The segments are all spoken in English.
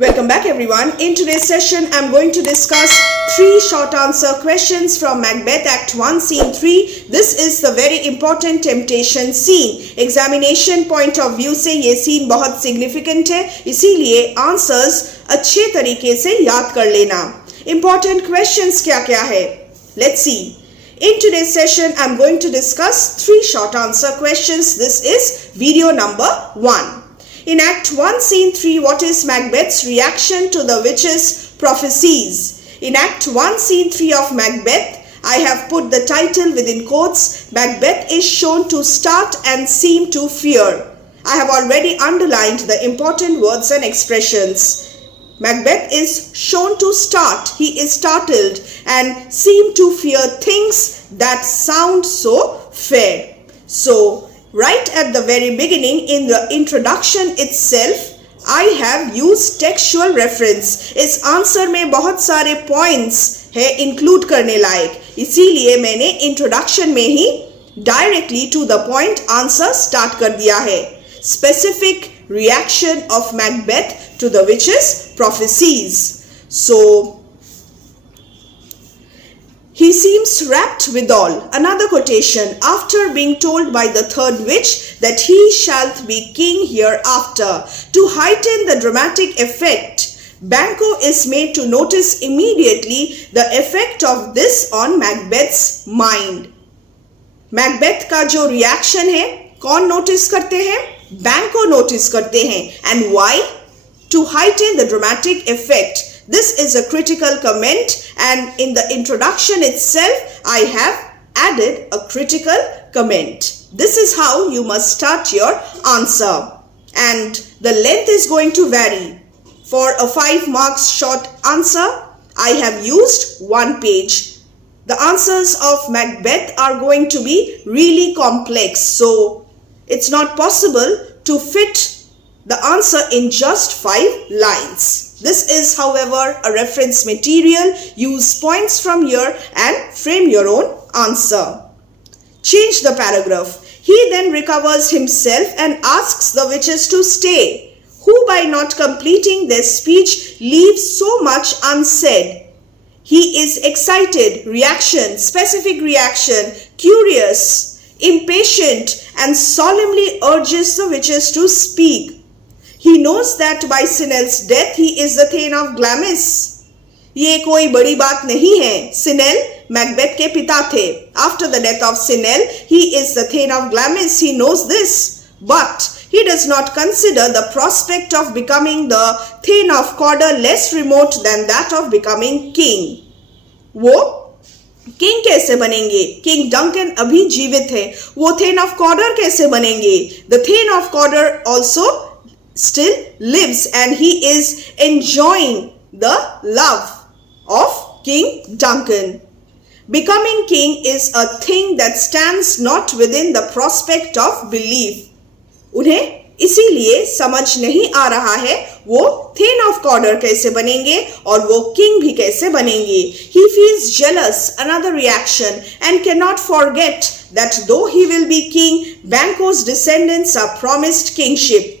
Welcome back everyone. In today's session, I'm going to discuss 3 short answer questions from Macbeth Act 1 Scene 3. This is the very important temptation scene. Examination point of view से ये scene बहुत significant है, इसीलिए answers अच्छे तरीके से याद कर लेना. Important questions क्या है? Let's see. In today's session, I'm going to discuss 3 short answer questions. This is video number 1. In Act 1, Scene 3, what is Macbeth's reaction to the witch's prophecies? In Act 1, Scene 3 of Macbeth, I have put the title within quotes. Macbeth is shown to start and seem to fear. I have already underlined the important words and expressions. Macbeth is shown to start, he is startled, and seem to fear things that sound so fair. So, right at the very beginning in the introduction itself, I have used textual reference. इस answer में बहुत सारे points है include करने लायक, इसीलिए मैंने introduction में ही directly to the point answer start कर दिया है. Specific reaction of Macbeth to the witch's prophecies. So, he seems rapt withal. Another quotation. After being told by the third witch that he shall be king hereafter, to heighten the dramatic effect, Banquo is made to notice immediately the effect of this on Macbeth's mind. Macbeth का जो reaction है, कौन notice करते हैं? Banquo notice करते हैं. And why? To heighten the dramatic effect. This is a critical comment, and in the introduction itself, I have added a critical comment. This is how you must start your answer. And the length is going to vary. For a 5 marks short answer, I have used 1 page. The answers of Macbeth are going to be really complex, so it's not possible to fit the answer in just 5 lines. This is, however, a reference material. Use points from here and frame your own answer. Change the paragraph. He then recovers himself and asks the witches to stay, who by not completing their speech leave so much unsaid. He is excited, reaction, specific reaction, curious, impatient, and solemnly urges the witches to speak. He knows that by Sinel's death he is the Thane of Glamis. ये कोई बड़ी बात नहीं है. Sinel Macbeth के पिता थे. After the death of Sinel, he is the Thane of Glamis. He knows this, but he does not consider the prospect of becoming the Thane of Cawdor less remote than that of becoming king. वो king कैसे बनेंगे? King Duncan अभी जीवित है. वो Thane of Cawdor कैसे बनेंगे? The Thane of Cawdor also still lives and he is enjoying the love of King Duncan. Becoming king is a thing that stands not within the prospect of belief. उन्हें इसीलिए समझ नहीं आ रहा है वो Thane of Cawdor कैसे बनेंगे और वो king भी कैसे बनेंगे. He feels jealous, another reaction, and cannot forget that though he will be king, Banquo's descendants are promised kingship.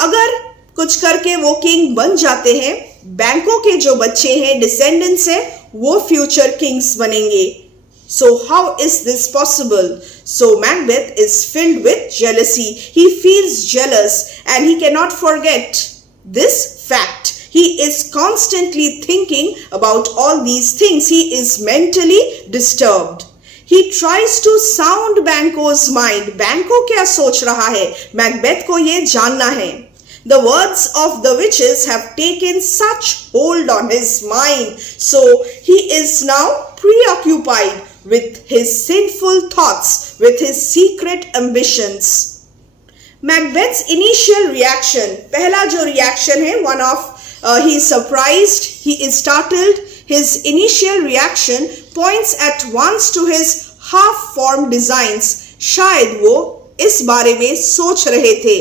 अगर कुछ करके वो किंग बन जाते हैं, बैंको के जो बच्चे हैं, डिसेंडेंट्स हैं, वो फ्यूचर किंग्स बनेंगे. So how is this possible? So Macbeth is filled with jealousy. He feels jealous and he cannot forget this fact. He is constantly thinking about all these things. He is mentally disturbed. He tries to sound Banquo's mind. Banquo क्या सोच रहा है? Macbeth को ये जानना है. The words of the witches have taken such hold on his mind, so he is now preoccupied with his sinful thoughts, with his secret ambitions. Macbeth's initial reaction, पहला जो reaction है, one of he is surprised, he is startled. His initial reaction points at once to his half-formed designs. शायद वो इस बारे में सोच रहे थे.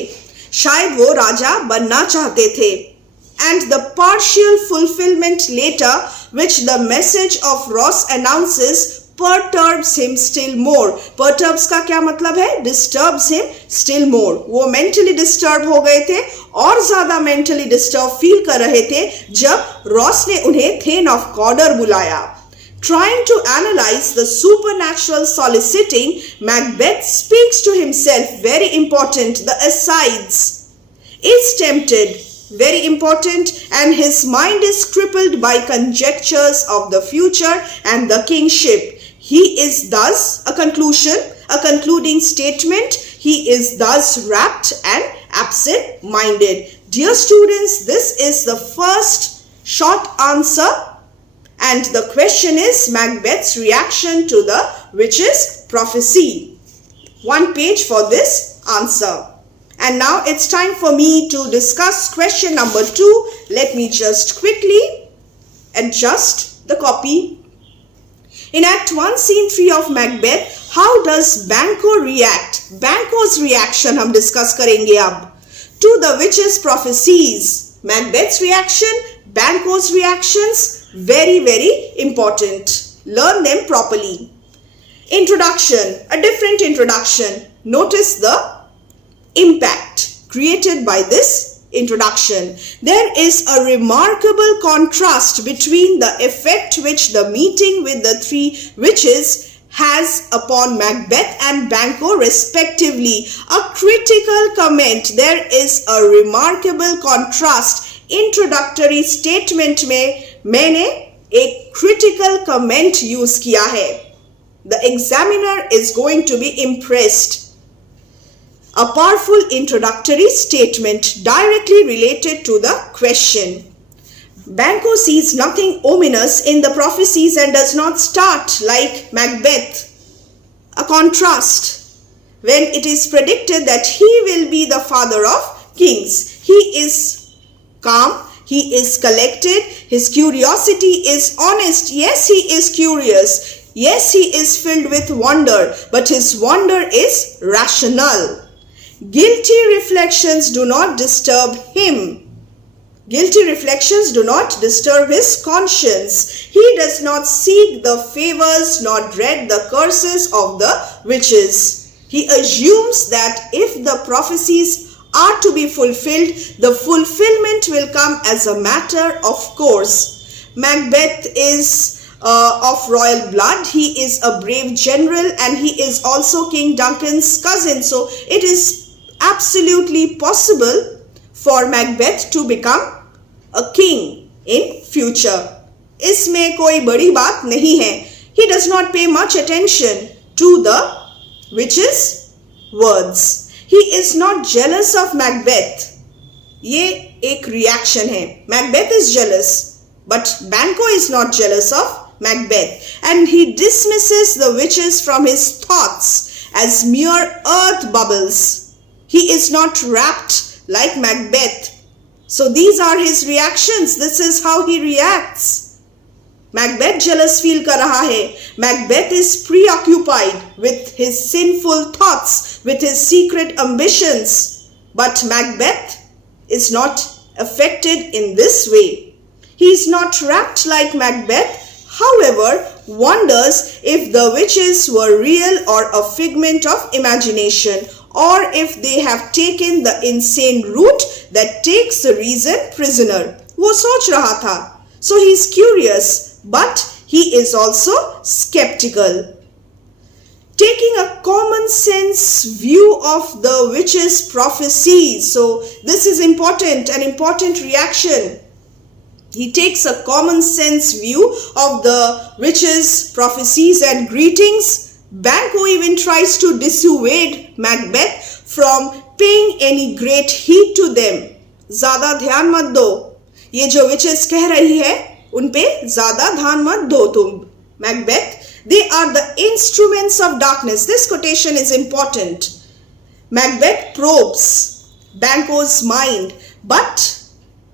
शायद वो राजा बनना चाहते थे. And the partial fulfillment later, which the message of Ross announces, perturbs him still more. Perturbs का क्या मतलब है? Disturbs him still more. वो mentally disturb हो गए थे और ज्यादा mentally disturb feel कर रहे थे जब रॉस ने उन्हें थेन ऑफ कॉर्डर बुलाया. Trying to analyze the supernatural soliciting, Macbeth speaks to himself. Very important. The asides. Is tempted. Very important, and his mind is crippled by conjectures of the future and the kingship. He is thus a conclusion, a concluding statement. He is thus rapt and absent-minded. Dear students, this is the first short answer, and the question is Macbeth's reaction to the witch's prophecy. One page for this answer. And now it's time for me to discuss question number 2. Let me just quickly adjust the copy. In Act 1, Scene 3 of Macbeth, how does Banquo react? Banquo's reaction हम discuss करेंगे अब. To the witch's prophecies. Macbeth's reaction, Banquo's reactions, very, very important. Learn them properly. Introduction, a different introduction. Notice the impact created by this introduction. There is a remarkable contrast between the effect which the meeting with the three witches has upon Macbeth and Banquo respectively. A critical comment. There is a remarkable contrast. Introductory statement में मैंने एक critical comment use किया है. The examiner is going to be impressed. A powerful introductory statement directly related to the question. Banquo sees nothing ominous in the prophecies and does not start like Macbeth. A contrast. When it is predicted that he will be the father of kings, he is calm, he is collected, his curiosity is honest. Yes, he is curious. Yes, he is filled with wonder, but his wonder is rational. Guilty reflections do not disturb him. Guilty reflections do not disturb his conscience. He does not seek the favors nor dread the curses of the witches. He assumes that if the prophecies are to be fulfilled, the fulfillment will come as a matter of course. Macbeth is of royal blood. He is a brave general and he is also King Duncan's cousin. So it is absolutely possible for Macbeth to become a king in future. इसमें कोई बड़ी बात नहीं है. He does not pay much attention to the witch's words. He is not jealous of Macbeth. ये एक reaction है. Macbeth is jealous, but Banquo is not jealous of Macbeth, and he dismisses the witches from his thoughts as mere earth bubbles. He is not rapt like Macbeth. So these are his reactions. This is how he reacts. Macbeth jealous feel कर रहा है. Macbeth is preoccupied with his sinful thoughts, with his secret ambitions. But Macbeth is not affected in this way. He is not rapt like Macbeth. However, wonders if the witches were real or a figment of imagination, or if they have taken the insane route that takes the reason prisoner. वो सोच रहा था. So he is curious, but he is also skeptical. Taking a common sense view of the witch's prophecies. So this is important, an important reaction. He takes a common sense view of the witch's prophecies and greetings. Banquo even tries to dissuade Macbeth from paying any great heed to them. ज़्यादा ध्यान मत दो. ये जो witches कह रही है, उन पे ज़्यादा ध्यान मत दो तुम. Macbeth, they are the instruments of darkness. This quotation is important. Macbeth probes Banquo's mind, but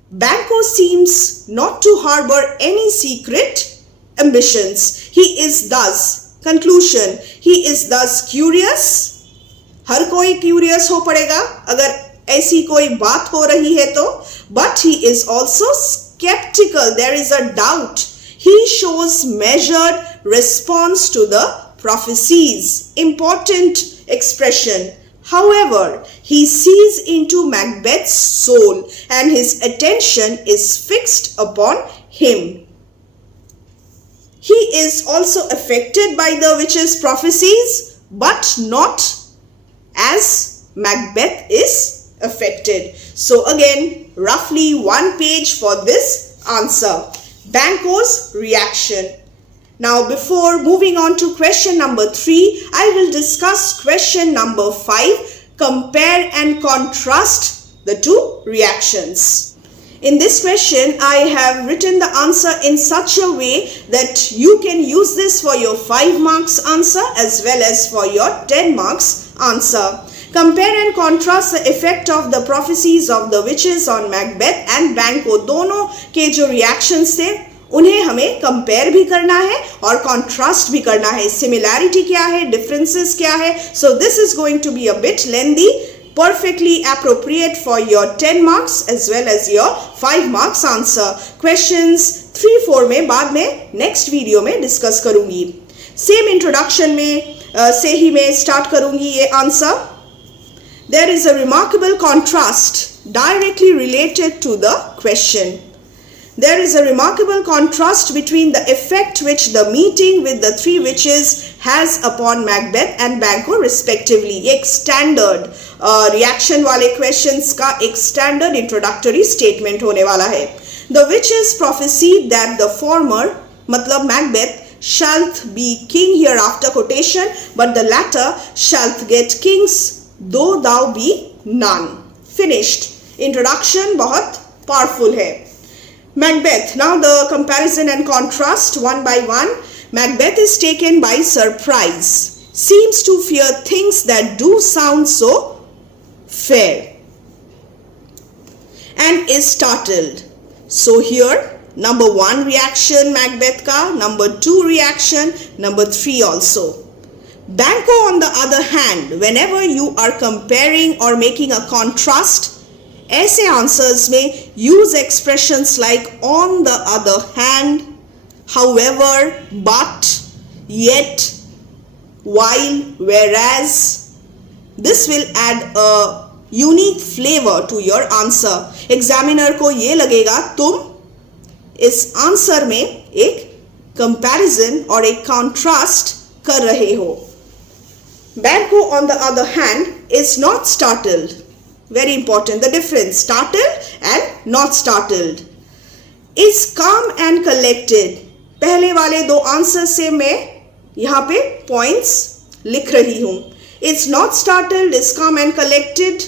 Banquo seems not to harbor any secret ambitions. He is thus Conclusion, he is thus curious. हर कोई curious हो पड़ेगा अगर ऐसी कोई बात हो रही है तो. But he is also skeptical. There is a doubt. He shows measured responds to the prophecies. Important expression. However, he sees into Macbeth's soul and his attention is fixed upon him. He is also affected by the witch's prophecies, but not as Macbeth is affected. So again, roughly 1 page for this answer. Banquo's reaction. Now before moving on to question number 3, I will discuss question number 5. Compare and contrast the two reactions. In this question, I have written the answer in such a way that you can use this for your 5 marks answer as well as for your 10 marks answer. Compare and contrast the effect of the prophecies of the witches on Macbeth and Banquo. दोनों के जो reactions थे उन्हें हमें compare भी करना है और contrast भी करना है. Similarity क्या है, differences क्या है. So this is going to be a bit lengthy. Perfectly appropriate for your 10 marks as well as your 5 marks answer. Questions 3-4 में बाद में next video में discuss करूँगी. Same introduction में से ही मैं start करूँगी ये answer. There is a remarkable contrast directly related to the question. There is a remarkable contrast between the effect which the meeting with the 3 witches has upon Macbeth and Banquo respectively. एक standard reaction वाले questions का एक standard introductory statement होने वाला है. The witches prophesied that the former, मतलब Macbeth, shalt be king hereafter quotation, but the latter shalt get kings though thou be none. Finished. Introduction बहुत powerful है. Macbeth. Now the comparison and contrast one by one. Macbeth is taken by surprise. Seems to fear things that do sound so fair. And is startled. So here, number 1 reaction Macbeth ka, number 2 reaction, number 3 also. Banquo on the other hand, whenever you are comparing or making a contrast, ऐसे answers में use expressions like on the other hand, however, but, yet, while, whereas. This will add a unique flavor to your answer. Examiner को ये लगेगा तुम इस answer में एक comparison और एक contrast कर रहे हो. Banquo on the other hand is not startled. Very important, the difference, startled and not startled. Is calm and collected. पहले वाले 2 आंसर से मैं यहाँ पे points लिख रही हूँ. Is not startled, is calm and collected.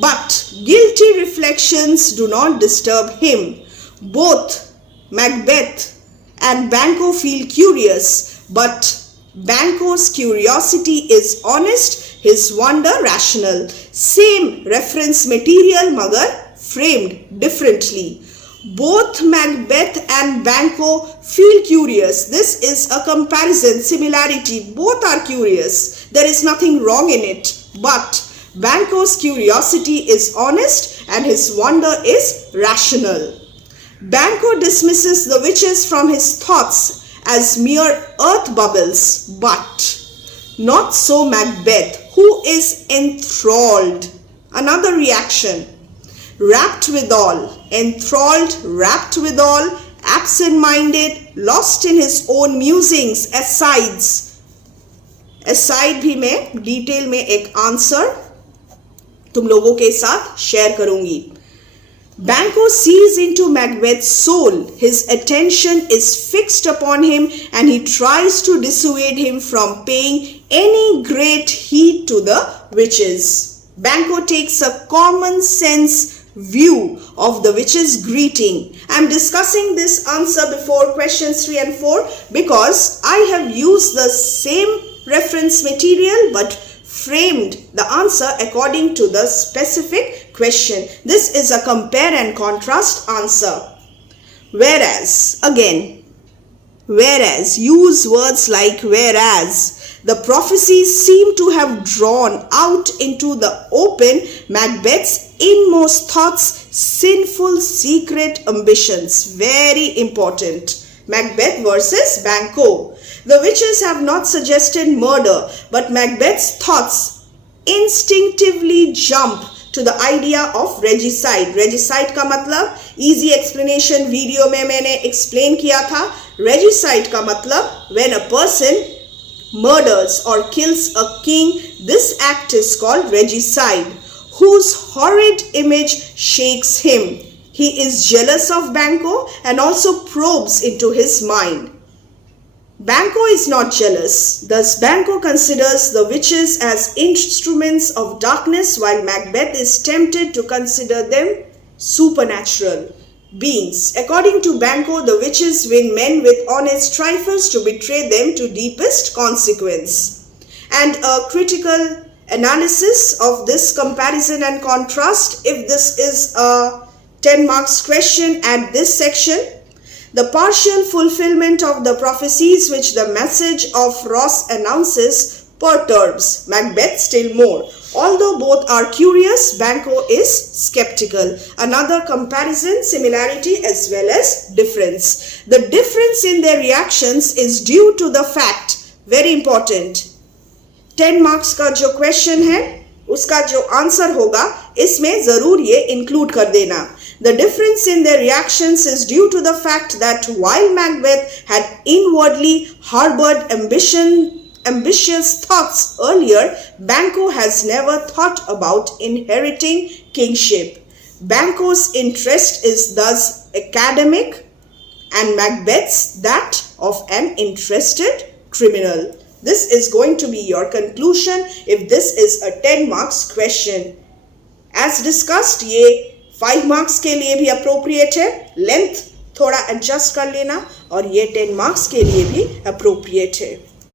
But guilty reflections do not disturb him. Both Macbeth and Banquo feel curious, but Banquo's curiosity is honest, his wonder rational. Same reference material मगर framed differently. Both Macbeth and Banquo feel curious. This is a comparison, similarity. Both are curious. There is nothing wrong in it. But Banquo's curiosity is honest and his wonder is rational. Banquo dismisses the witches from his thoughts as mere earth bubbles, but not so Macbeth, who is enthralled. Another reaction. Rapt withal, enthralled, rapt withal, absent-minded, lost in his own musings, asides. Aside भी मैं detail में एक answer तुम लोगों के साथ share करूंगी. Banquo sees into Macbeth's soul. His attention is fixed upon him and he tries to dissuade him from paying any great heed to the witches. Banquo takes a common sense view of the witches' greeting. I am discussing this answer before questions 3 and 4 because I have used the same reference material but framed the answer according to the specific question. This is a compare and contrast answer. Whereas, again, whereas, use words like whereas. The prophecies seem to have drawn out into the open Macbeth's inmost thoughts, sinful, secret ambitions. Very important. Macbeth versus Banquo. The witches have not suggested murder, but Macbeth's thoughts instinctively jump to the idea of regicide. Regicide का मतलब easy explanation video में मैंने explain किया था. Regicide का मतलब when a person murders or kills a king, this act is called regicide, whose horrid image shakes him. He is jealous of Banquo and also probes into his mind. Banquo is not jealous. Thus, Banquo considers the witches as instruments of darkness, while Macbeth is tempted to consider them supernatural beings. According to Banquo, the witches win men with honest trifles to betray them to deepest consequence. And a critical analysis of this comparison and contrast, if this is a 10 marks question at this section, the partial fulfillment of the prophecies which the message of Ross announces perturbs Macbeth still more. Although both are curious, Banquo is skeptical. Another comparison, similarity as well as difference. The difference in their reactions is due to the fact, very important, 10 marks का जो question है उसका जो answer होगा इसमें जरूर ये include कर देना. The difference in their reactions is due to the fact that while Macbeth had inwardly harbored ambitious thoughts earlier, Banquo has never thought about inheriting kingship. Banquo's interest is thus academic and Macbeth's that of an interested criminal. This is going to be your conclusion if this is a 10 marks question. As discussed, ये 5 marks के लिए भी appropriate है. Length थोड़ा adjust कर लेना और ये 10 marks के लिए भी appropriate है.